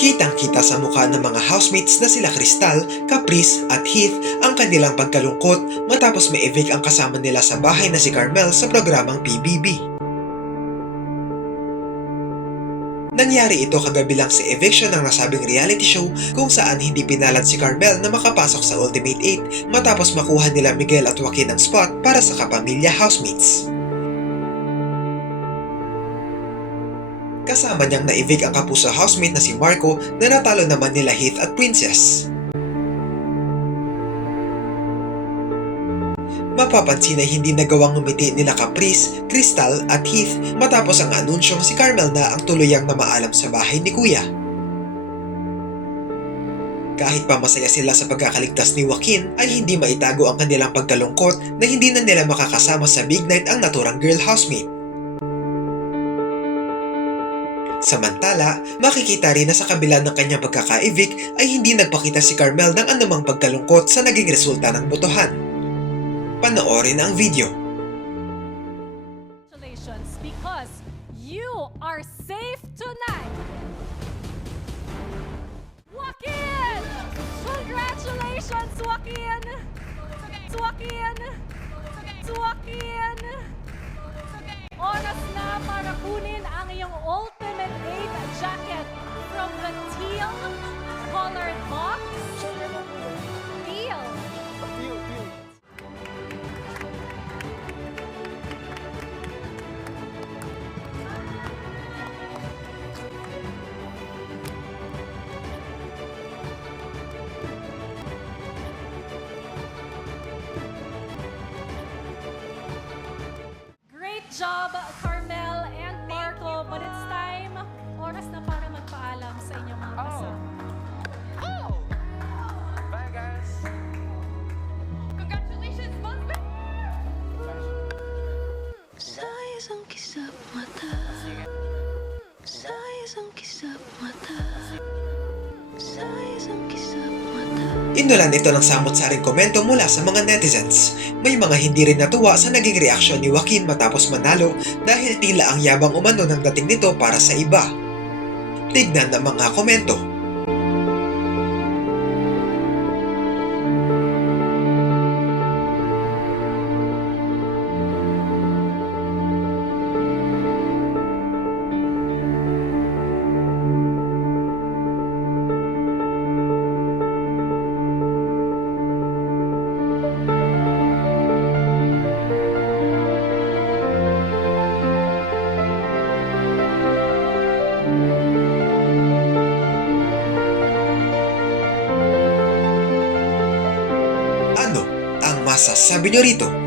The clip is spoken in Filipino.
Kitang-kita sa mukha ng mga housemates na sila Crystal, Caprice at Heath ang kanilang pagkalungkot matapos ma-evict ang kasama nila sa bahay na si Carmel sa programang PBB. Nangyari ito kagabi lang sa eviction ng nasabing reality show kung saan hindi pinalad si Carmel na makapasok sa Ultimate 8 matapos makuha nila Miguel at Joaquin ang spot para sa kapamilya housemates. Kasama niyang na-evict ang kapuso housemate na si Marco na natalo naman nila Heath at Princess. Mapapansin ay hindi nagawang ngumiti nila Caprice, Crystal at Heath matapos ang anunsyong si Carmel na ang tuluyang namaalam sa bahay ni Kuya. Kahit pa masaya sila sa pagkakaligtas ni Joaquin ay hindi maitago ang kanilang pagkalungkot na hindi na nila makakasama sa big night ang naturang girl housemate. Samantala, makikita rin na sa kabila ng kanyang pagkaka-evict ay hindi nagpakita si Carmel ng anumang pagkalungkot sa naging resulta ng botohan. Panoorin ang video. Congratulations, because you are safe tonight. Joaquin! Congratulations, Joaquin! Joaquin! Joaquin! Oras na para kunin ang iyong Ultimate 8 jacket from the teal colored box. Teal. Great job, Carmel and Marco. But it's time, oras na para magpaalam sa inyong mga kasama. Bye, guys. Congratulations, Boston! Sa isang kisap mata, sa isang kisap mata, sa isang kisap mata. Inulan ito ng samot-saring komento mula sa mga netizens. May mga hindi rin natuwa sa naging reaksyon ni Joaquin matapos manalo dahil tila ang yabang umano ng dating nito para sa iba. Tignan ang mga komento. Ano ang masasabi nyo rito?